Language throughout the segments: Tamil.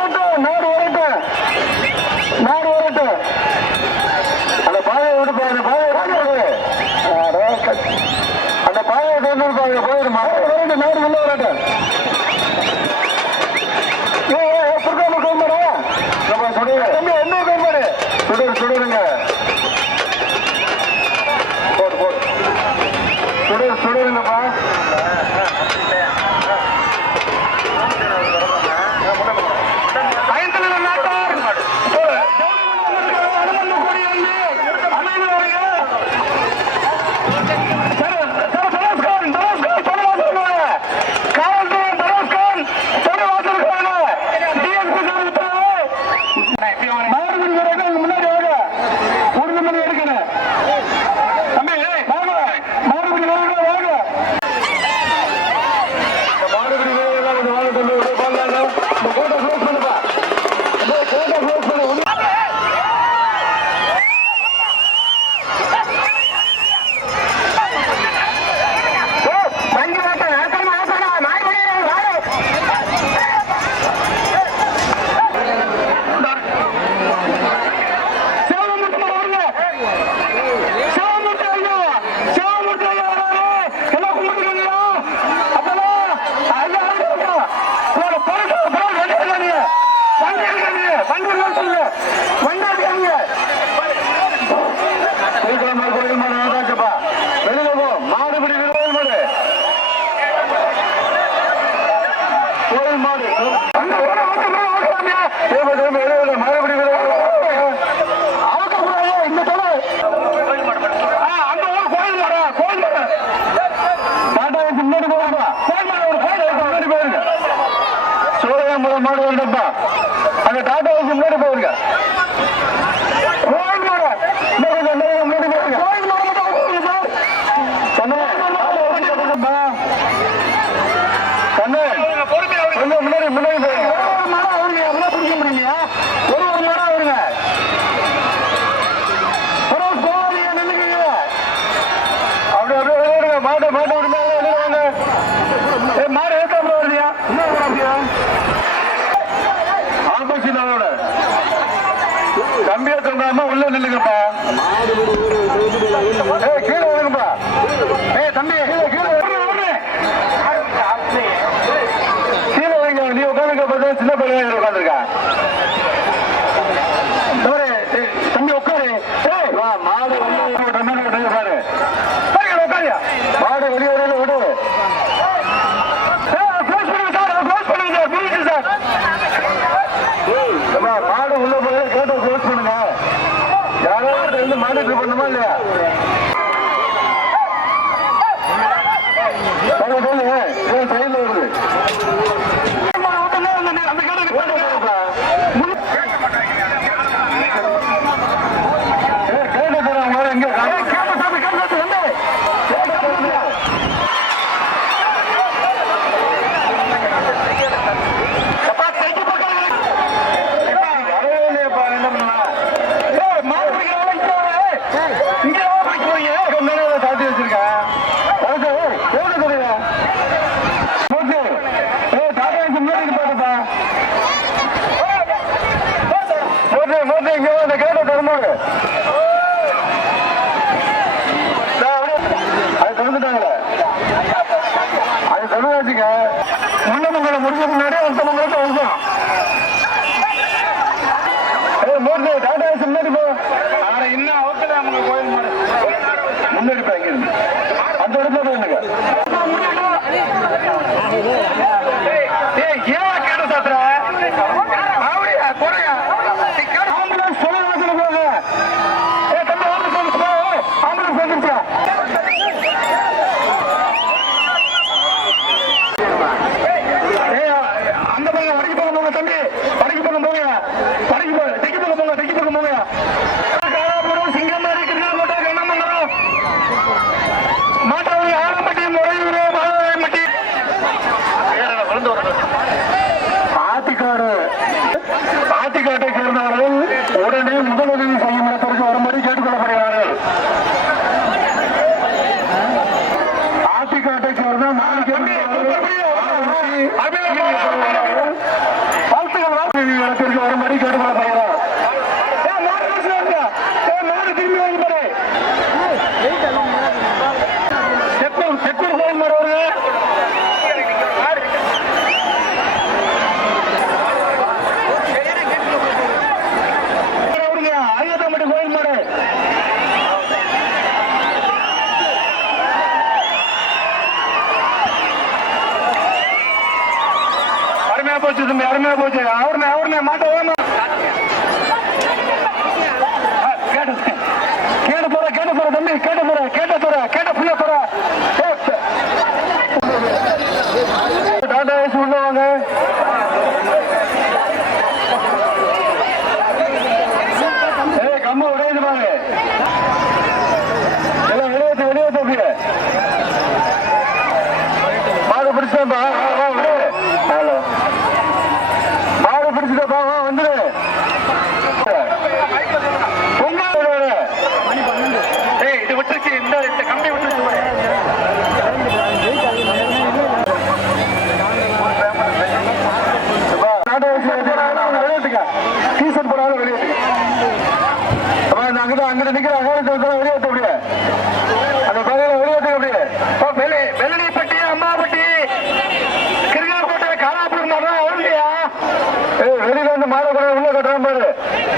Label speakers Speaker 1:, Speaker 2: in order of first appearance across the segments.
Speaker 1: மாடு வரட்டும். மாடு வரட்டும். அந்த பாயை விட்டு பாருங்க பாயை அந்த பாயை தந்துருப்பாங்க போயிருமா வரட்டும் மாடு உள்ள வரட்டும். உள்ள நில்லுங்கப்பா. மானிட்டர் பண்ணுமா இல்லையா? தமிழாச்சுங்க முன்னமங்கலம் முடிஞ்ச முன்னாடி அந்த மங்கலத்தை வந்துடும் மூணு டாடா முன்னாடி போ. இன்னும் அவுத்துல அவங்க கோயில் முன்னாடி பேங்க அந்த இடத்துல போயிருங்க ஏன் கேட்ட சாத்திர அவரியா குறையா? ஆம்புலன்ஸ் சொல்லுங்க போங்க. ஏ தம்பி ஆம்புலன்ஸ் ஆம்புலன்ஸ் வந்துருச்சா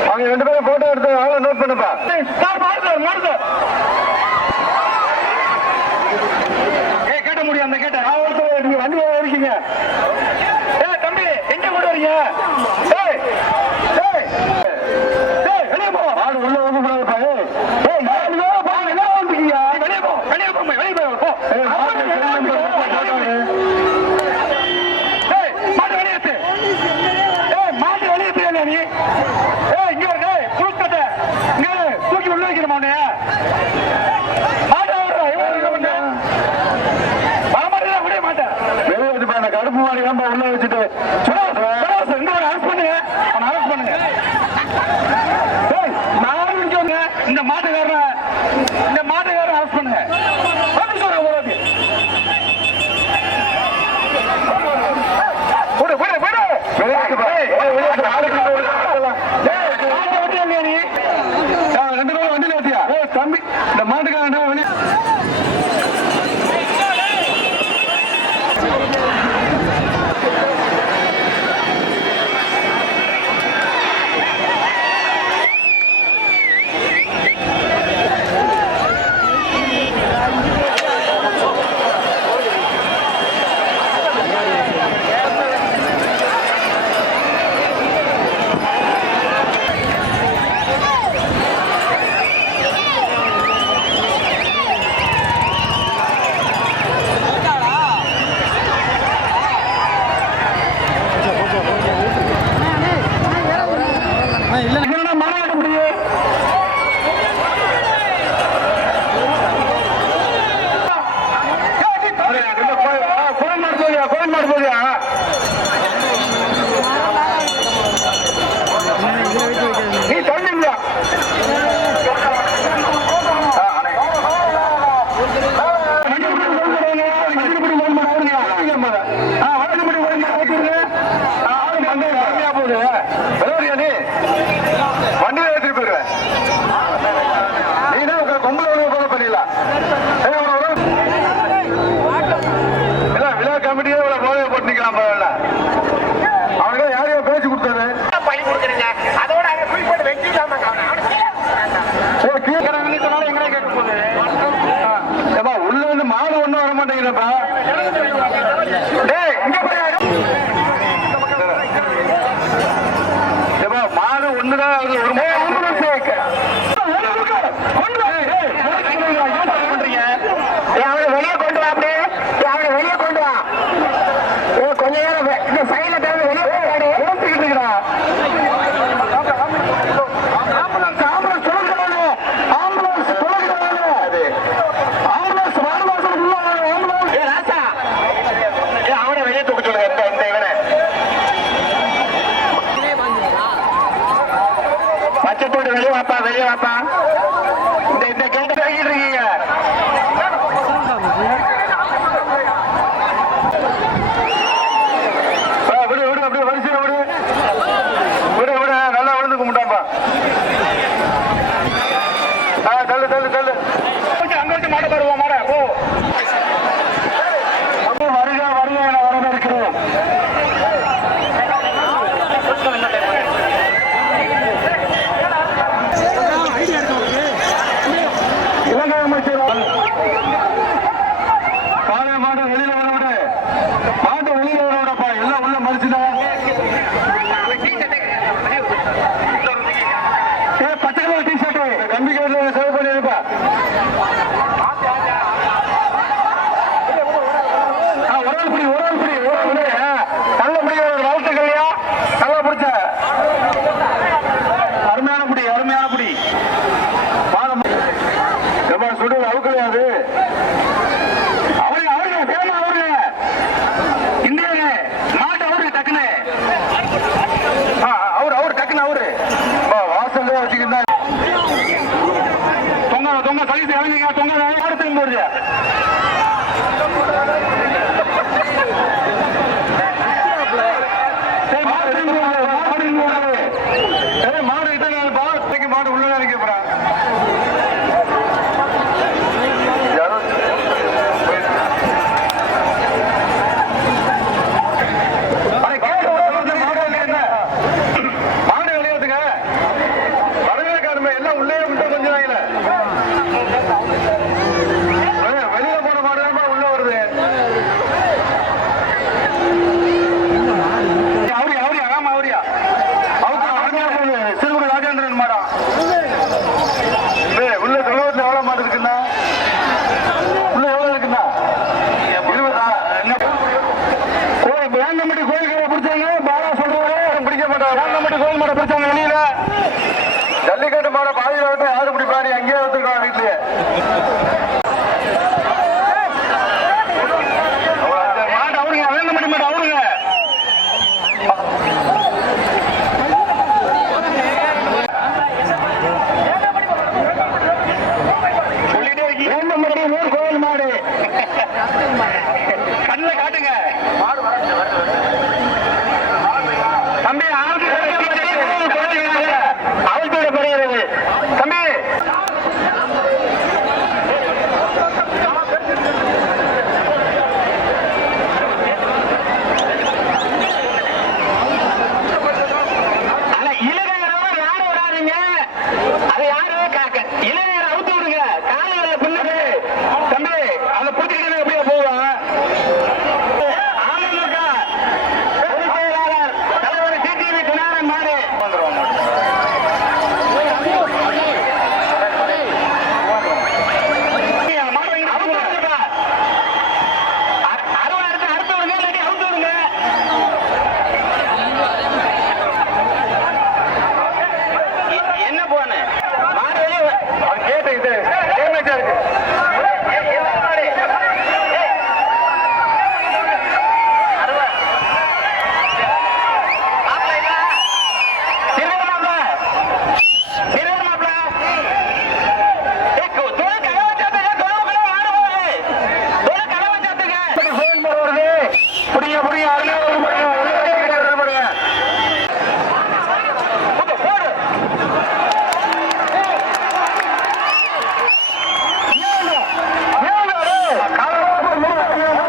Speaker 2: அவங்க ரெண்டு பேரும் போட்டோ எடுத்து ஆளை நோட் பண்ணுப்பா. இல்லை மாட்டேங்குதுப்பா மாதம் ஒண்ணுதான் ஒரு
Speaker 1: 吧 மாடு கிட்ட
Speaker 2: நான் பாவத்துக்கு மாடு
Speaker 1: உள்ள நினைக்க போறேன். Victoria.